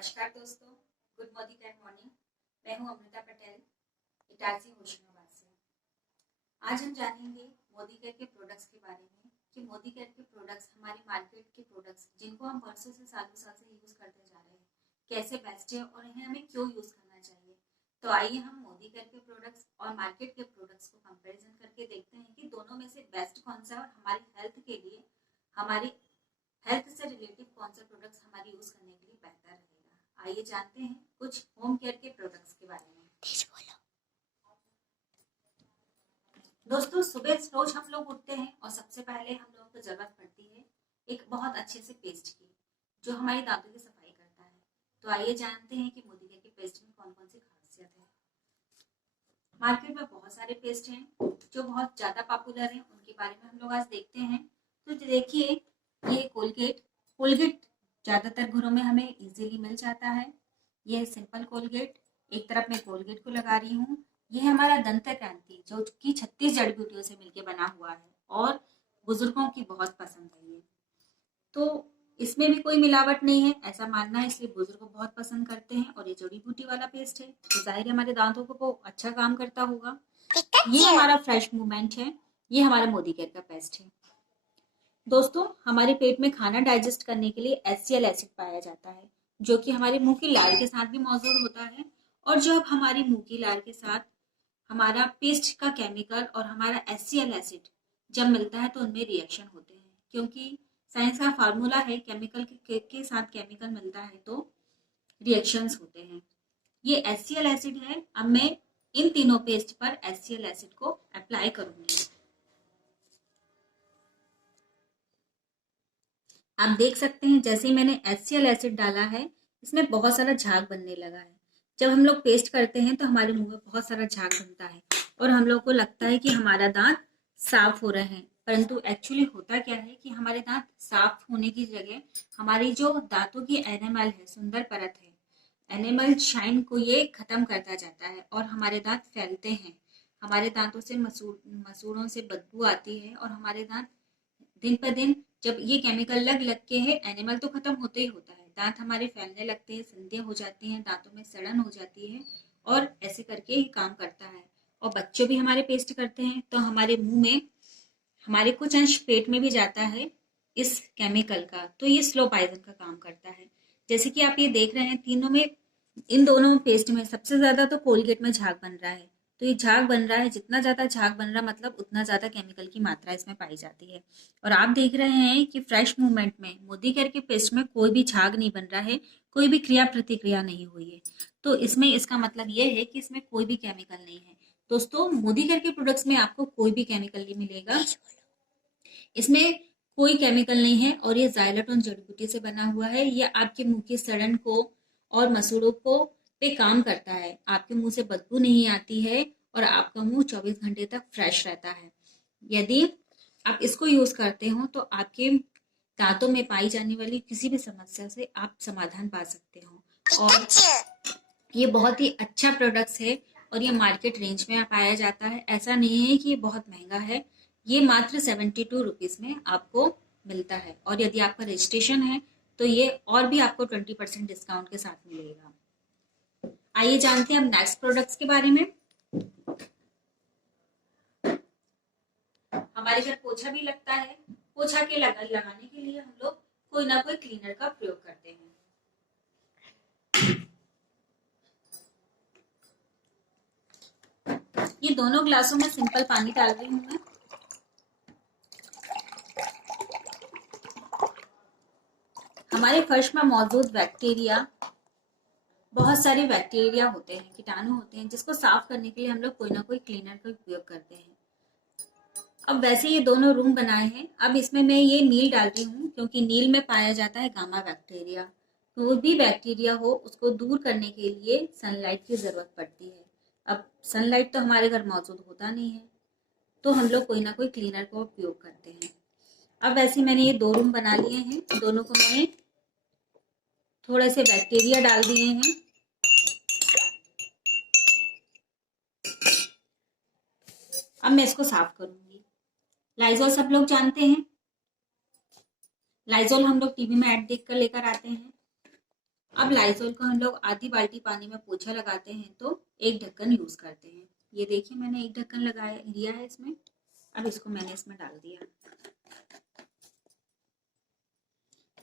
नमस्कार दोस्तों, good morning and morning. मैं हूं अमृता पटेल, इटारसी होशंगाबाद से। आज हम जानेंगे मोदी केयर के प्रोडक्ट्स के बारे में कि मोदी केयर के प्रोडक्ट्स हमारी मार्केट के प्रोडक्ट्स जिनको हम वर्षों से सालों साल से यूज करते जा रहे हैं कैसे बेस्ट है और इन्हें हमें क्यों यूज करना चाहिए। तो आइए हम मोदी केयर के प्रोडक्ट्स और मार्केट के प्रोडक्ट्स को कंपेरिजन करके देखते हैं कि दोनों में से बेस्ट कौन सा है और हमारी हेल्थ के लिए, हमारी हेल्थ से रिलेटेड कौन सा प्रोडक्ट्स हमारे यूज करने के लिए बेहतर रहेगा। आइए जानते हैं कुछ होम केयर के प्रोडक्ट्स के बारे में। दोस्तों, सुबह रोज हम लोग उठते हैं और सबसे पहले हम लोगों को जरूरत पड़ती है एक बहुत अच्छे से पेस्ट की, जो हमारे दांतों की सफाई करता है। तो आइए जानते हैं कि मोदी केयर के पेस्ट में कौन कौन सी खासियत है। मार्केट में बहुत सारे पेस्ट हैं जो बहुत ज्यादा पॉपुलर हैं, उनके बारे में हम लोग आज देखते हैं। तो देखिए, ये कोलगेट ज्यादातर घरों में हमें इजीली मिल जाता है। ये सिंपल कोलगेट, एक तरफ मैं कोलगेट को लगा रही हूँ। ये है हमारा दंत क्रांति, जो कि 36 जड़ी बूटियों से मिलकर बना हुआ है और बुजुर्गों की बहुत पसंद है ये। तो इसमें भी कोई मिलावट नहीं है ऐसा मानना है, इसलिए बुजुर्ग बहुत पसंद करते हैं। और ये जड़ी बूटी वाला पेस्ट है तो जाहिर है हमारे दांतों को वो अच्छा काम करता होगा। ये हमारा फ्रेश मूवमेंट है, ये हमारा मोदी केयर का पेस्ट है। दोस्तों, हमारे पेट में खाना डाइजेस्ट करने के लिए HCl एसिड पाया जाता है, जो कि हमारे मुंह की लार के साथ भी मौजूद होता है। और जब हमारी मुंह की लार के साथ हमारा पेस्ट का केमिकल और हमारा HCl एसिड जब मिलता है तो उनमें रिएक्शन होते हैं, क्योंकि साइंस का फार्मूला है केमिकल के साथ केमिकल मिलता है तो रिएक्शंस होते हैं। ये HCl एसिड है। अब मैं इन तीनों पेस्ट पर HCl एसिड को अप्लाई करूंगी। आप देख सकते हैं जैसे ही मैंने HCl एसिड डाला है, इसमें बहुत सारा झाग बनने लगा है। जब हम लोग पेस्ट करते हैं तो हमारे मुंह में बहुत सारा झाग बनता है और हम लोग को लगता है कि हमारा दांत साफ हो रहे हैं, परंतु एक्चुअली होता क्या है कि हमारे दांत साफ होने की जगह हमारी जो दांतों की एनेमल है, सुंदर परत है, एनिमल शाइन को ये खत्म करता जाता है और हमारे दांत फैलते हैं। हमारे दांतों से मसूड़ों से बदबू आती है और हमारे दांत दिन पर दिन, जब ये केमिकल लग लग के है, एनिमल तो खत्म होते ही होता है, दांत हमारे फैलने लगते हैं, संधियां हो जाती हैं, दांतों में सड़न हो जाती है और ऐसे करके ही काम करता है। और बच्चों भी हमारे पेस्ट करते हैं तो हमारे मुंह में, हमारे कुछ अंश पेट में भी जाता है इस केमिकल का, तो ये स्लो पॉइजन का काम करता है। जैसे कि आप ये देख रहे हैं, तीनों में, इन दोनों पेस्ट में सबसे ज्यादा तो कोलगेट में झाग बन रहा है। तो ये झाग बन रहा है, जितना ज्यादा झाग बन रहा मतलब उतना ज्यादा केमिकल की मात्रा इसमें पाई जाती है। और आप देख रहे हैं कि फ्रेश मूवमेंट में मोदी केयर के पेस्ट में कोई भी झाग नहीं बन रहा है, कोई भी क्रिया प्रतिक्रिया नहीं हुई है। तो इसमें इसका मतलब ये है कि इसमें कोई भी केमिकल नहीं है। दोस्तों, मोदी केयर के प्रोडक्ट्स में आपको कोई भी केमिकल नहीं मिलेगा, इसमें कोई केमिकल नहीं है और ये जाइलोटोन जड़ी बूटी से बना हुआ है। ये आपके मुंह की सड़न को और मसूड़ों को पे काम करता है, आपके मुंह से बदबू नहीं आती है और आपका मुंह 24 घंटे तक फ्रेश रहता है। यदि आप इसको यूज करते हो तो आपके दांतों में पाई जाने वाली किसी भी समस्या से आप समाधान पा सकते हो। और ये बहुत ही अच्छा प्रोडक्ट्स है और ये मार्केट रेंज में पाया जाता है। ऐसा नहीं है कि ये बहुत महंगा है, ये मात्र 72 रुपीज में आपको मिलता है। और यदि आपका रजिस्ट्रेशन है तो ये और भी आपको 20% डिस्काउंट के साथ मिलेगा। आइए जानते हैं हम नेक्स्ट प्रोडक्ट्स के बारे में। हमारे घर पोछा भी लगता है, पोछा के लगाने के लिए हम लोग कोई ना कोई क्लीनर का प्रयोग करते हैं। ये दोनों ग्लासों में सिंपल पानी डाल रही हूँ मैं। हमारे फर्श में मौजूद बैक्टीरिया, बहुत सारे बैक्टीरिया होते हैं, कीटाणु होते हैं, जिसको साफ करने के लिए हम लोग कोई ना कोई क्लीनर का उपयोग करते हैं। अब वैसे ये दोनों रूम बनाए हैं, अब इसमें मैं ये नील डाल रही हूँ क्योंकि नील में पाया जाता है गामा बैक्टीरिया। कोई भी बैक्टीरिया हो उसको दूर करने के लिए सनलाइट की जरूरत पड़ती है। अब सनलाइट तो हमारे घर मौजूद होता नहीं है तो हम लोग कोई ना कोई क्लीनर का उपयोग करते हैं। अब वैसे मैंने ये 2 रूम बना लिए हैं, दोनों को मैंने थोड़े से बैक्टीरिया डाल दिए हैं। अब मैं इसको साफ करूंगी। लाइजॉल सब लोग जानते हैं, लाइजॉल हम लोग टीवी में ऐड देखकर लेकर आते हैं। अब लाइजॉल को हम लोग आधी बाल्टी पानी में पोछा लगाते हैं तो एक ढक्कन यूज करते हैं। ये देखिए मैंने एक ढक्कन लगाया लिया है इसमें। अब इसको मैंने इसमें डाल दिया।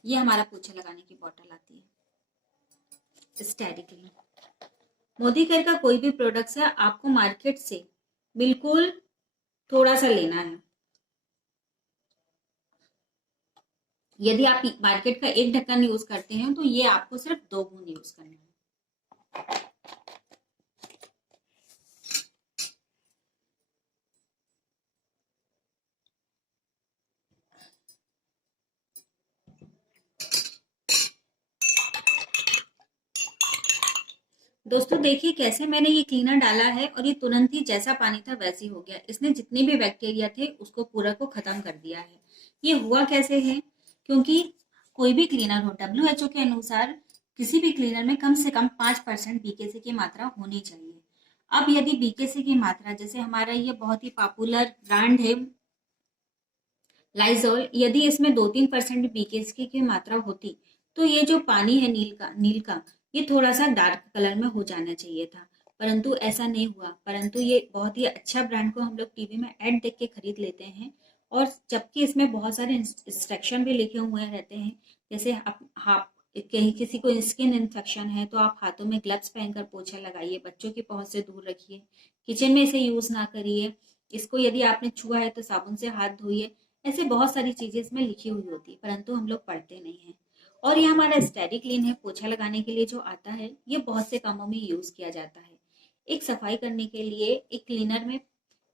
ये हमारा पोछा लगाने की बॉटल आती है स्टेरिक्लीन। मोदी केयर का कोई भी प्रोडक्ट है आपको मार्केट से बिल्कुल थोड़ा सा लेना है। यदि आप मार्केट का एक ढक्कन यूज करते हैं तो ये आपको सिर्फ 2 बूंद यूज करना है। दोस्तों देखिए कैसे मैंने ये क्लीनर डाला है और ये तुरंत ही जैसा पानी था वैसे ही हो गया। इसने जितने भी बैक्टीरिया थे उसको पूरा को खत्म कर दिया है। ये हुआ कैसे है? क्योंकि कोई भी क्लीनर हो, WHO के अनुसार किसी भी क्लीनर में कम से कम 5% बीकेसी की मात्रा होनी चाहिए। अब यदि बीकेसी की मात्रा, जैसे हमारा ये बहुत ही पॉपुलर ब्रांड है लाइजॉल, यदि इसमें 2-3% बीकेसी की मात्रा होती तो ये जो पानी है नील का ये थोड़ा सा डार्क कलर में हो जाना चाहिए था, परंतु ऐसा नहीं हुआ। परंतु ये बहुत ही अच्छा ब्रांड को हम लोग टीवी में ऐड देख के खरीद लेते हैं, और जबकि इसमें बहुत सारे इंस्ट्रक्शन भी लिखे हुए रहते हैं। जैसे आप कहीं किसी को स्किन इन्फेक्शन है तो आप हाथों में ग्लव्स पहनकर पोछा लगाइए, बच्चों की पहुंच से दूर रखिए, किचन में इसे यूज ना करिए, इसको यदि आपने छुआ है तो साबुन से हाथ धोइए। ऐसे बहुत सारी चीजें इसमें लिखी हुई होती है, परंतु हम लोग पढ़ते नहीं हैं। और ये हमारा स्टेरी क्लीन है, पोछा लगाने के लिए जो आता है, ये बहुत से कामों में यूज किया जाता है। एक सफाई करने के लिए एक क्लीनर में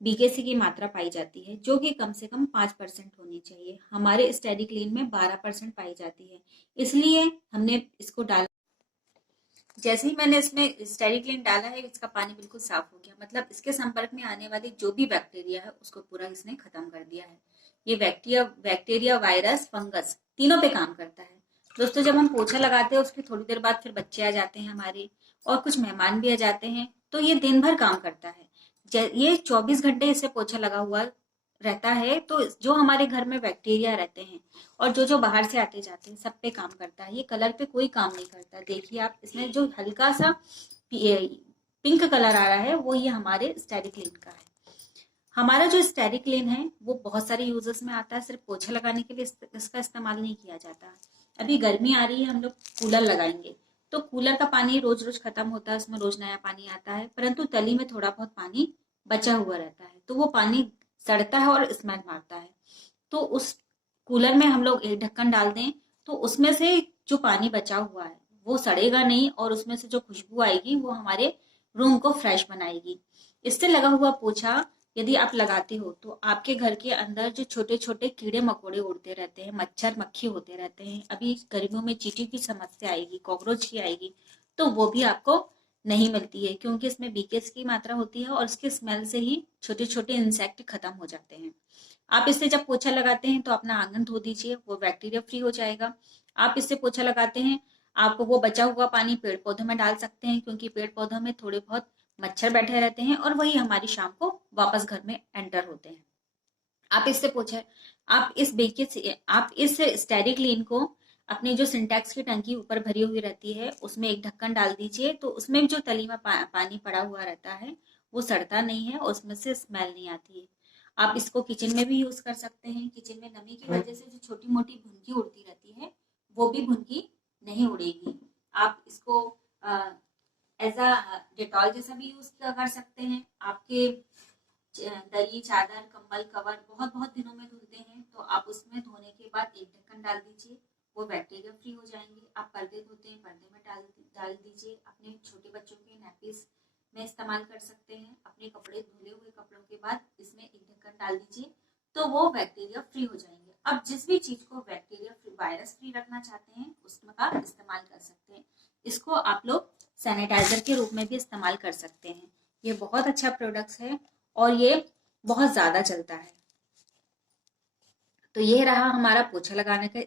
बीकेसी की मात्रा पाई जाती है जो कि कम से कम 5% होनी चाहिए। हमारे स्टेरी क्लीन में 12% पाई जाती है, इसलिए हमने इसको डाला। जैसे ही मैंने इसमें स्टेरिक्लीन डाला है इसका पानी बिल्कुल साफ हो गया, मतलब इसके संपर्क में आने वाली जो भी बैक्टीरिया है उसको पूरा इसने खत्म कर दिया है। ये बैक्टीरिया, वायरस, फंगस तीनों पे काम करता है। दोस्तों जब हम पोछा लगाते हैं उसकी थोड़ी देर बाद फिर बच्चे आ जाते हैं हमारे, और कुछ मेहमान भी आ जाते हैं, तो ये दिन भर काम करता है। ये 24 घंटे इससे पोछा लगा हुआ रहता है, तो जो हमारे घर में बैक्टीरिया रहते हैं और जो जो बाहर से आते जाते हैं सब पे काम करता है। ये कलर पे कोई काम नहीं करता। देखिए आप इसमें जो हल्का सा पिंक कलर आ रहा है वो ये हमारे स्टेरिक्लीन का है। हमारा जो स्टेरिक्लीन है वो बहुत सारे यूजर्स में आता है, सिर्फ पोछा लगाने के लिए इसका इस्तेमाल नहीं किया जाता। अभी गर्मी आ रही है, हम लोग कूलर लगाएंगे तो कूलर का पानी रोज रोज खत्म होता है, उसमें रोज नया पानी आता है, परंतु तली में थोड़ा बहुत पानी बचा हुआ रहता है, तो वो पानी सड़ता है और स्मेल मारता है। तो उस कूलर में हम लोग एक ढक्कन डाल दें तो उसमें से जो पानी बचा हुआ है वो सड़ेगा नहीं, और उसमें से जो खुशबू आएगी वो हमारे रूम को फ्रेश बनाएगी। इससे लगा हुआ पोछा यदि आप लगाते हो तो आपके घर के अंदर जो छोटे छोटे कीड़े मकोड़े उड़ते रहते हैं, मच्छर मक्खी होते रहते हैं, अभी गर्मियों में चींटी की समस्या आएगी, कॉकरोच की आएगी, तो वो भी आपको नहीं मिलती है, क्योंकि इसमें बीकेस की मात्रा होती है और उसके स्मेल से ही छोटे छोटे इंसेक्ट खत्म हो जाते हैं। आप इससे जब पोछा लगाते हैं तो अपना आंगन धो दीजिए, वो बैक्टीरिया फ्री हो जाएगा। आप इससे पोछा लगाते हैं, आप वो बचा हुआ पानी पेड़ पौधों में डाल सकते हैं, क्योंकि पेड़ पौधों में थोड़े बहुत मच्छर बैठे रहते हैं और वही हमारी शाम को वापस घर में एंटर होते हैं। आप इससे पूछे, आप इस स्टेरिक्लीन को अपने जो सिंटेक्स की टंकी ऊपर भरी हुई रहती है उसमें एक ढक्कन डाल दीजिए, तो उसमें जो तली में पानी पड़ा हुआ रहता है वो सड़ता नहीं है और उसमें से स्मेल नहीं आती है। आप इसको किचन में भी यूज कर सकते हैं। किचन में नमी की वजह से जो छोटी मोटी भुनकी उड़ती रहती है वो भी भुनकी नहीं उड़ेगी। आप इसको एज अ डेटॉल जैसा भी यूज कर सकते हैं। आपके दरी, चादर, कंबल, कवर बहुत बहुत दिनों में धुलते हैं तो आप उसमें धोने के बाद एक ढक्कन डाल दीजिए, वो बैक्टीरिया फ्री हो जाएंगे। आप पर्दे धोते हैं, पर्दे में डाल दीजिए। अपने छोटे बच्चों के नैपीज में इस्तेमाल कर सकते हैं। अपने कपड़े धुले हुए कपड़ों के बाद इसमें एक ढक्कन डाल दीजिए तो वो बैक्टीरिया फ्री हो जाएंगे। अब जिस भी चीज को बैक्टीरिया फ्री, वायरस फ्री रखना चाहते हैं उसमें का इस्तेमाल कर सकते हैं। इसको आप लोग सैनिटाइजर के रूप में भी इस्तेमाल कर सकते हैं। ये बहुत अच्छा प्रोडक्ट है और ये बहुत ज्यादा चलता है। तो ये रहा हमारा पोछा लगाने का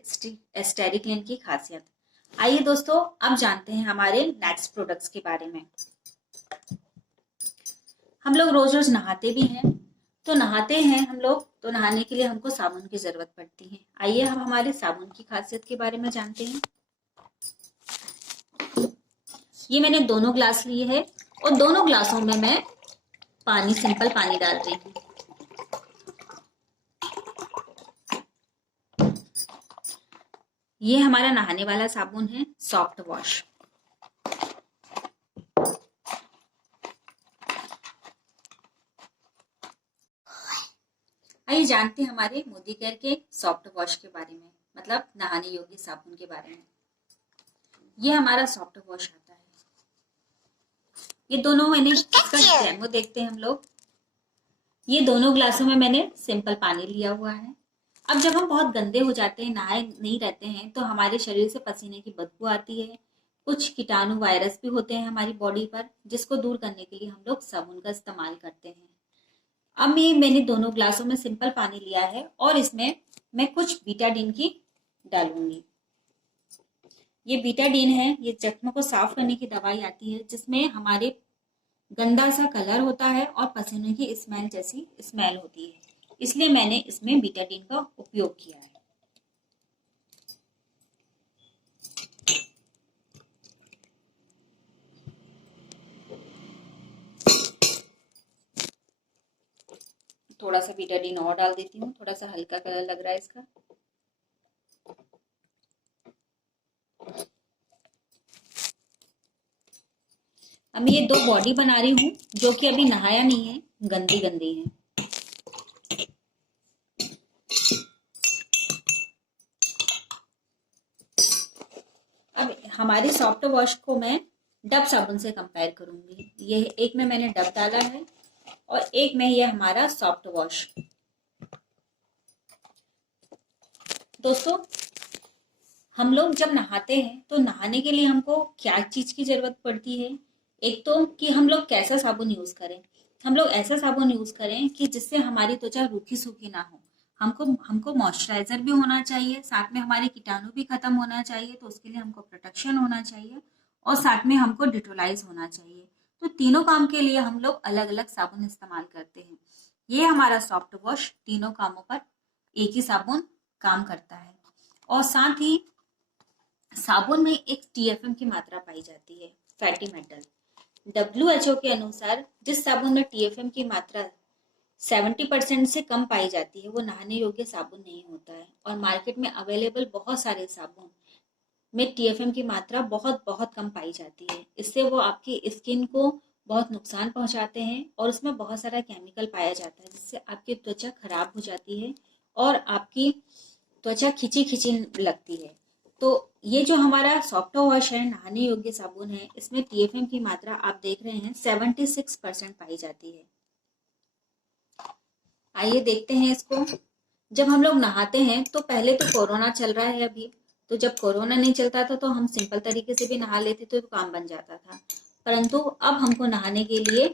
स्टेरिक्लीन की खासियत। आइए दोस्तों अब जानते हैं हमारे नेक्स्ट प्रोडक्ट्स के बारे में। हम लोग रोज रोज नहाते भी हैं, तो नहाते हैं हम लोग तो नहाने के लिए हमको साबुन की जरूरत पड़ती है। आइए हम हमारे साबुन की खासियत के बारे में जानते हैं। ये मैंने दोनों ग्लास लिए है और दोनों ग्लासों में मैं पानी, सिंपल पानी डाल रही हूँ। ये हमारा नहाने वाला साबुन है, सॉफ्ट वॉश। आइए जानते हैं हमारे मोदी केयर के सॉफ्ट वॉश के बारे में, मतलब नहाने योग्य साबुन के बारे में। ये हमारा सॉफ्ट वॉश आता है। ये दोनों मैंने, इसका डेमो देखते हैं हम लोग। ये दोनों ग्लासों में मैंने सिंपल पानी लिया हुआ है। अब जब हम बहुत गंदे हो जाते हैं, नहाए नहीं रहते हैं, तो हमारे शरीर से पसीने की बदबू आती है। कुछ कीटाणु वायरस भी होते हैं हमारी बॉडी पर, जिसको दूर करने के लिए हम लोग साबुन का इस्तेमाल करते हैं। अब मैंने दोनों ग्लासों में सिंपल पानी लिया है और इसमें मैं कुछ बीटाडीन की डालूंगी। ये बीटाडीन है, ये जख्म को साफ करने की दवाई आती है, जिसमें हमारे गंदा सा कलर होता है और पसीने की स्मेल जैसी स्मेल होती है, इसलिए मैंने इसमें बीटाडीन का उपयोग किया है। थोड़ा सा बीटाडीन और डाल देती हूँ, थोड़ा सा हल्का कलर लग रहा है इसका। अब मैं ये दो बॉडी बना रही हूँ, जो कि अभी नहाया नहीं है, गंदी गंदी है। अब हमारे सॉफ्ट वॉश को मैं डब साबुन से कंपेयर करूंगी। ये एक में मैंने डब डाला है और एक में ये हमारा सॉफ्ट वॉश। दोस्तों, हम लोग जब नहाते हैं तो नहाने के लिए हमको क्या चीज की जरूरत पड़ती है? एक तो कि हम लोग कैसा साबुन यूज करें। हम लोग ऐसा साबुन यूज करें कि जिससे हमारी त्वचा रूखी सूखी ना हो। हमको मॉइस्चराइजर भी होना चाहिए, साथ में हमारे कीटाणु भी खत्म होना चाहिए, तो उसके लिए हमको प्रोटेक्शन होना चाहिए और साथ में हमको डिटोलाइज होना चाहिए। तो तीनों काम के लिए हम लोग अलग अलग साबुन इस्तेमाल करते हैं। ये हमारा सॉफ्ट वॉश तीनों कामों पर एक ही साबुन काम करता है। और साथ ही साबुन में एक टीएफएम की मात्रा पाई जाती है, फैटी मेटल। WHO के अनुसार जिस साबुन में टीएफएम की मात्रा 70% से कम पाई जाती है, वो नहाने योग्य साबुन नहीं होता है। और मार्केट में अवेलेबल बहुत सारे साबुन में टीएफएम की मात्रा बहुत बहुत कम पाई जाती है। इससे वो आपकी स्किन को बहुत नुकसान पहुंचाते हैं और उसमें बहुत सारा केमिकल पाया जाता है, जिससे आपकी त्वचा खराब हो जाती है और आपकी त्वचा खिंची खिंची लगती है। तो ये जो हमारा सॉफ्ट वॉश है, नहाने योग्य साबुन है, इसमें टीएफएम की मात्रा आप देख रहे हैं 76% पाई जाती है। आइए देखते हैं इसको। जब हम लोग नहाते हैं तो पहले तो कोरोना चल रहा है अभी, तो जब कोरोना नहीं चलता था तो हम सिंपल तरीके से भी नहा लेते थे, तो काम बन जाता था। परंतु अब हमको नहाने के लिए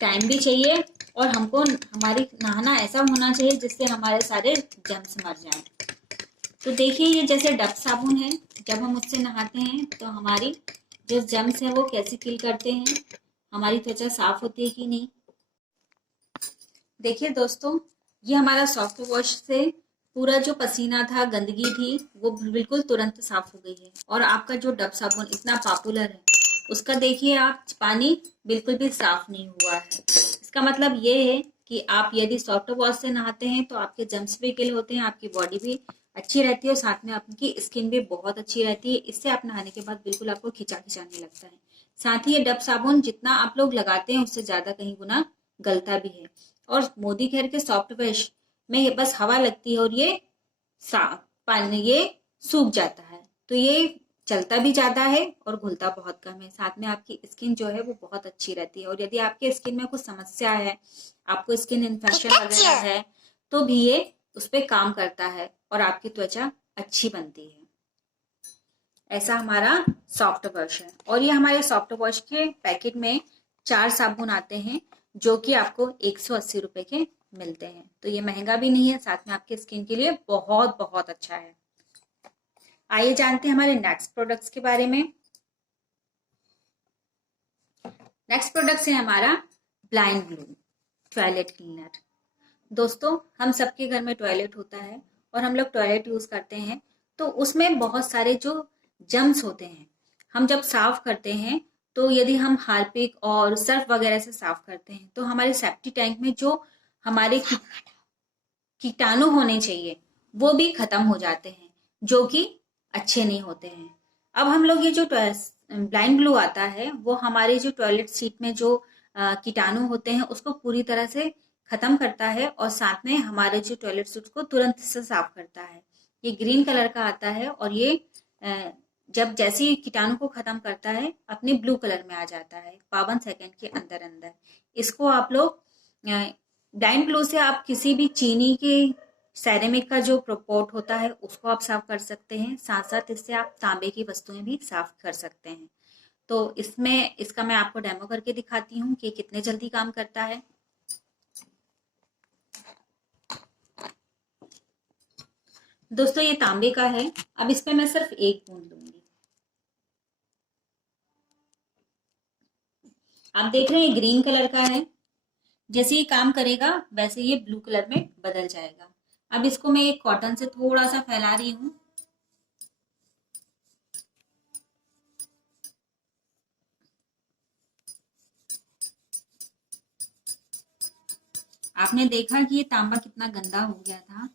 टाइम भी चाहिए और हमको हमारी नहाना ऐसा होना चाहिए जिससे हमारे सारे जर्म्स मर जाएं। तो देखिए, ये जैसे डब साबुन है, जब हम उससे नहाते हैं तो हमारी जो जर्म्स है वो कैसे किल करते हैं, हमारी त्वचा साफ होती है कि नहीं। देखिए दोस्तों, ये हमारा सॉफ्ट वॉश से पूरा जो पसीना था, गंदगी थी, वो बिल्कुल तुरंत साफ हो गई है। और आपका जो डब साबुन इतना पॉपुलर है, उसका देखिए आप पानी बिल्कुल भी साफ नहीं हुआ है। इसका मतलब ये है कि आप यदि सॉफ्ट वॉश से नहाते हैं तो आपके जर्म्स भी किल होते हैं, आपकी बॉडी भी अच्छी रहती है और साथ में आपकी स्किन भी बहुत अच्छी रहती है। इससे आप नहाने के बाद बिल्कुल आपको खिंचा खिंचा नहीं लगता है। साथ ही ये डब साबुन जितना आप लोग लगाते हैं उससे ज्यादा कहीं गुना गलता भी है। और मोदी केयर के सॉफ्ट वॉश में बस हवा लगती है और ये साफ पानी ये सूख जाता है, तो ये चलता भी ज्यादा है और घुलता बहुत कम है। साथ में आपकी स्किन जो है वो बहुत अच्छी रहती है। और यदि आपके स्किन में कुछ समस्या है, आपको स्किन इन्फेक्शन वगैरह है, तो भी ये उस पर काम करता है और आपकी त्वचा अच्छी बनती है। ऐसा हमारा सॉफ्ट वॉश है। और ये हमारे सॉफ्ट वॉश के पैकेट में 4 साबुन आते हैं, जो कि आपको 180 रुपए के मिलते हैं। तो ये महंगा भी नहीं है, साथ में आपके स्किन के लिए बहुत बहुत अच्छा है। आइए जानते हैं हमारे नेक्स्ट प्रोडक्ट्स के बारे में। नेक्स्ट प्रोडक्ट है हमारा ब्लाइंड ब्लू टॉयलेट क्लीनर। दोस्तों, हम सबके घर में टॉयलेट होता है और हम लोग टॉयलेट यूज करते हैं, तो उसमें बहुत सारे जो जर्म्स होते हैं, हम जब साफ करते हैं तो यदि हम हार्पिक और सर्फ वगैरह से साफ करते हैं तो हमारे सेप्टी टैंक में जो हमारे कीटाणु होने चाहिए वो भी खत्म हो जाते हैं, जो कि अच्छे नहीं होते हैं। अब हम लोग ये जो ब्लाइंड ग्लू आता है वो हमारे जो टॉयलेट सीट में जो कीटाणु होते हैं उसको पूरी तरह से खत्म करता है और साथ में हमारे जो टॉयलेट सीट को तुरंत से साफ करता है। ये ग्रीन कलर का आता है और ये जब जैसे ही कीटाणु को खत्म करता है अपने ब्लू कलर में आ जाता है 52 सेकंड के अंदर अंदर। इसको आप लोग डाइन ग्लू से आप किसी भी चीनी के सेरेमिक का जो पॉट होता है उसको आप साफ कर सकते हैं, साथ साथ इससे आप तांबे की वस्तुएं भी साफ कर सकते हैं। तो इसमें इसका मैं आपको डेमो करके दिखाती हूँ कि कितने जल्दी काम करता है। दोस्तों ये तांबे का है। अब इस पे मैं सिर्फ एक बूंद लूंगी। आप देख रहे हैं ग्रीन कलर का है, जैसे ये काम करेगा वैसे ये ब्लू कलर में बदल जाएगा। अब इसको मैं एक कॉटन से थोड़ा सा फैला रही हूँ। आपने देखा कि ये तांबा कितना गंदा हो गया था,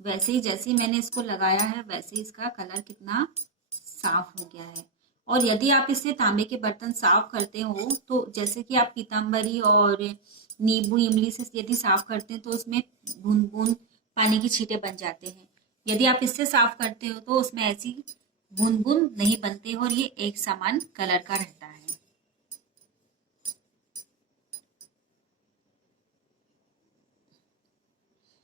वैसे ही जैसे ही मैंने इसको लगाया है वैसे ही इसका कलर कितना साफ हो गया है। और यदि आप इससे तांबे के बर्तन साफ करते हो तो जैसे कि आप पीताम्बरी और नींबू इमली से यदि साफ करते हैं तो उसमें बूंद बूंद पानी की छींटे बन जाते हैं। यदि आप इससे साफ करते हो तो उसमें ऐसी बूंद बूंद नहीं बनते और ये एक समान कलर का रहता है।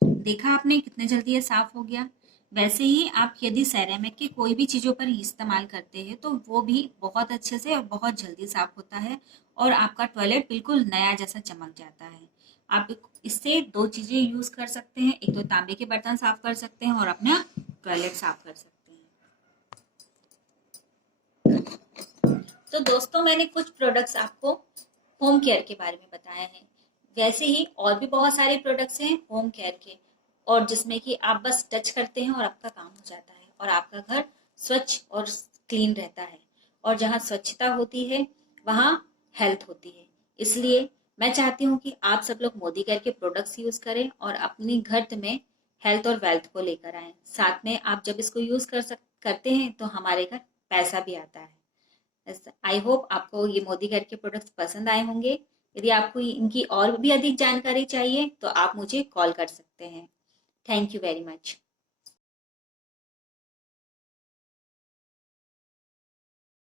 देखा आपने कितने जल्दी ये साफ हो गया। वैसे ही आप यदि सेरेमिक की कोई भी चीजों पर इस्तेमाल करते हैं तो वो भी बहुत अच्छे से और बहुत जल्दी साफ होता है और आपका टॉयलेट बिल्कुल नया जैसा चमक जाता है। आप इससे दो चीजें यूज कर सकते हैं, एक तो तांबे के बर्तन साफ कर सकते हैं और अपना टॉयलेट साफ कर सकते हैं। तो दोस्तों मैंने कुछ प्रोडक्ट्स आपको होम केयर के बारे में बताया है। वैसे ही और भी बहुत सारे प्रोडक्ट्स हैं होम केयर के, और जिसमें कि आप बस टच करते हैं और आपका काम हो जाता है और आपका घर स्वच्छ और क्लीन रहता है। और जहाँ स्वच्छता होती है वहाँ हेल्थ होती है। इसलिए मैं चाहती हूँ कि आप सब लोग मोदी केयर के प्रोडक्ट्स यूज करें और अपनी घर में हेल्थ और वेल्थ को लेकर आए। साथ में आप जब इसको यूज करते हैं तो हमारे घर पैसा भी आता है। आई होप आपको ये मोदी केयर के प्रोडक्ट्स पसंद आए होंगे। यदि आपको इनकी और भी अधिक जानकारी चाहिए तो आप मुझे कॉल कर सकते हैं। Thank you very much.